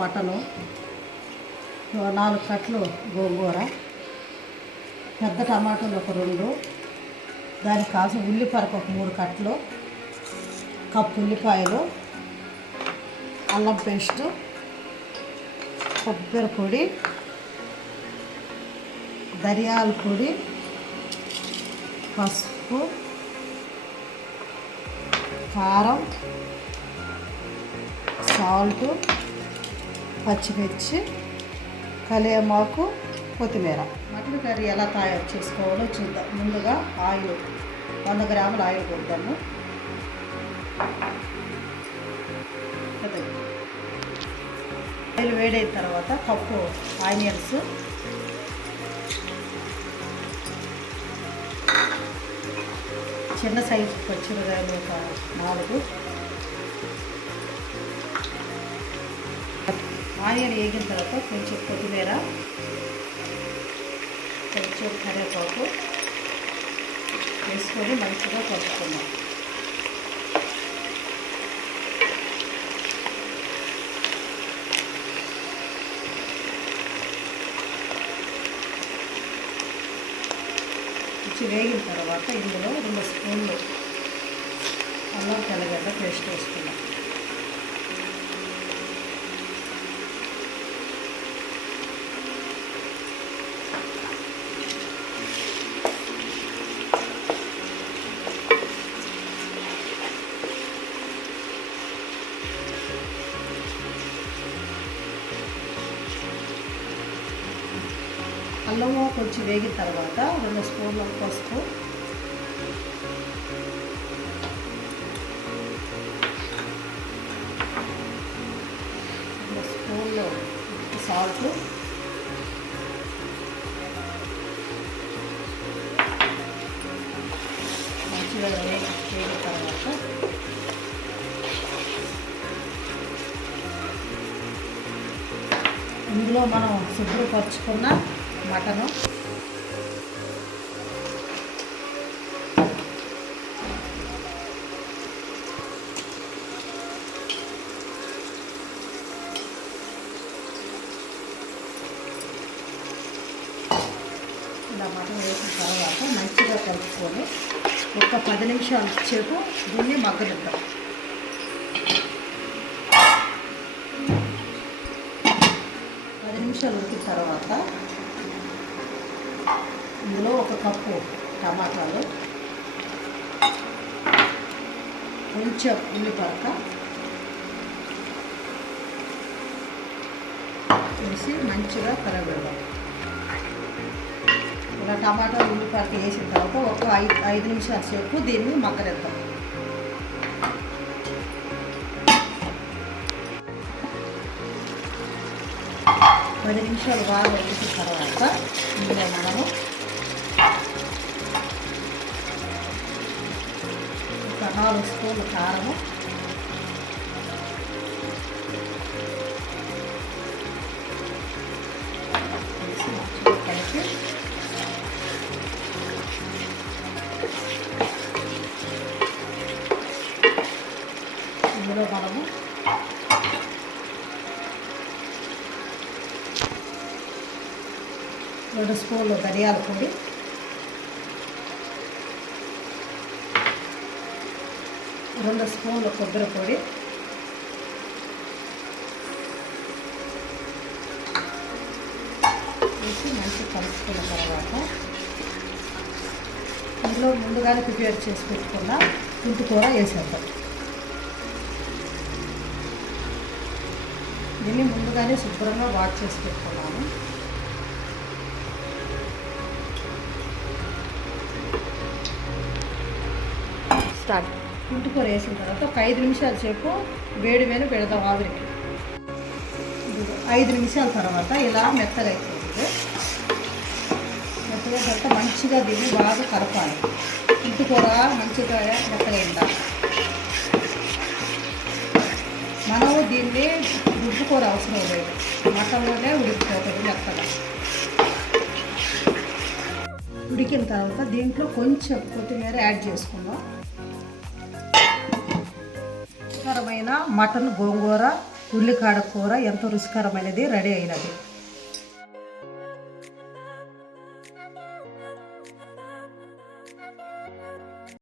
Mutton, 4 కట్టలు గోంగూర, పెద్ద టమాటాలు ఒక 2, దానికి కాసిన ఉల్లిపరక ఒక 3 కట్టలు, కప్పు ఉల్లిపాయలు, అల్లం పేస్టు, కొబ్బరి పొడి, ధనియాల పొడి, పసుపు, కారం, సాల్ట్, పచ్చిమిర్చి, కరివేపాకు, కొత్తిమీర. మటన్ కర్రీ ఎలా తయారు చేసుకోవాలో చూద్దాం. ముందుగా ఆయిల్ 100 గ్రాముల ఆయిల్ కొద్దాము. ఆయిల్ వేడైన తర్వాత కప్పు ఆనియన్స్, చిన్న సైజు పచ్చిమిరపకాయలు ఒక 4, ఆనియన్ వేగిన తర్వాత కొంచెం కొత్తిమీర, కొంచెం కరివేపాకు వేసుకొని మంచిగా కలుపుకున్నాం. వేగిన తర్వాత ఇందులో 2 స్పూన్లు అల్లం తెల్లగడ్డ పేస్ట్ వేసుకున్నాం. అల్లము కొంచెం వేగిన తర్వాత 2 స్పూన్ల పసుపు, 2 స్పూన్లు సాల్ట్, మంచిగా వేగిన తర్వాత ఇందులో మనం శుభ్రపరచుకున్న మటను, ఇలా మటన్ వేసిన తర్వాత మంచిగా కలుపుకొని ఒక 10 నిమిషాల సేపు దీన్ని మగ్గనిద్దాం. ఉడికిన తర్వాత ఇందులో 1 కప్పు టమాటాలు, కొంచెం ఉల్లిపరక వేసి మంచిగా కలబెడదాం. ఇలా టమాటాలు ఉల్లిపరక వేసిన తర్వాత ఒక 5 నిమిషాల సేపు దీన్ని మగ్గనిద్దాం. పది నిమిషాలు బాగా ఉడికిన తర్వాత ఇందులో మనము ఒక 4 స్పూన్ల కారము, కలిపి ఇందులో మనము 2 స్పూన్లు ధనియాల పొడి, 2 స్పూన్లు కొబ్బరి పొడి, వేసి మంచిగా కలుపుకున్న తర్వాత ఇందులో ముందుగానే ప్రిపేర్ చేసి పెట్టుకున్న కుంటుకూర వేసేద్దాం. దీన్ని ముందుగానే శుభ్రంగా వాష్ చేసి పెట్టుకున్నాము. స్టార్ట్. కుంటుకూర వేసిన తర్వాత ఒక 5 నిమిషాల సేపు వేడి మీద పెడదాం ఆవిరికి. 5 నిమిషాల తర్వాత ఇలా మెత్తగా అయిపోతుంది. మెత్తగా తర్వాత మంచిగా దీన్ని బాగా కలపాలి. కుంటుకూర మంచిగా మెత్తగా ఉండాలి. మనము దీన్ని రుబ్బుకోర అవసరం లేదు, మటన్లోనే ఉడికిపోతుంది మెత్తగా. ఉడికిన తర్వాత దీంట్లో కొంచెం కొత్తిమీర యాడ్ చేసుకుందాం. రుచికరమైన మటన్ గోంగూర ఉల్లికాడ కూర ఎంతో రుచికరమైనది రెడీ అయినది.